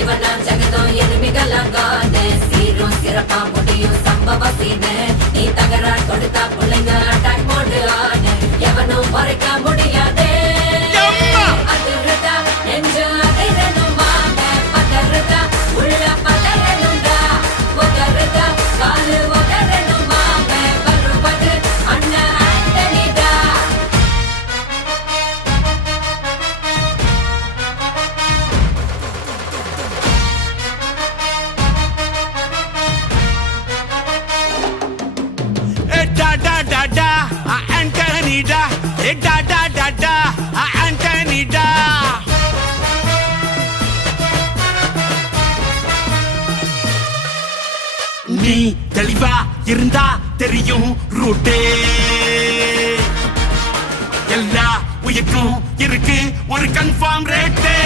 இவனா ஜெகதம் எருமிகளாம் காது சீரும் சிறப்பா முடியும் சம்பவ சீனு நீ தகராறு கொடுத்தா பிள்ளைங்க அட்டாக் போடு ஆடு எவனும் மறைக்க முடியாதே அதிர்றதா நெஞ்சு அதிரணும் வாங்க பதறதா உள்ள பதறணும்டா உதறதா காலு உதறணும் வாங்க வருவது அண்ணன் ஆண்டனிடா Da da da da, Anthony da. Da da da da, Anthony da. நீ தெளிவா இருந்தா தெரியும் ரூட்டே எல்லா உயிர்க்கும் இருக்கு ஒரு கன்ஃபார்ம் ரேட்டே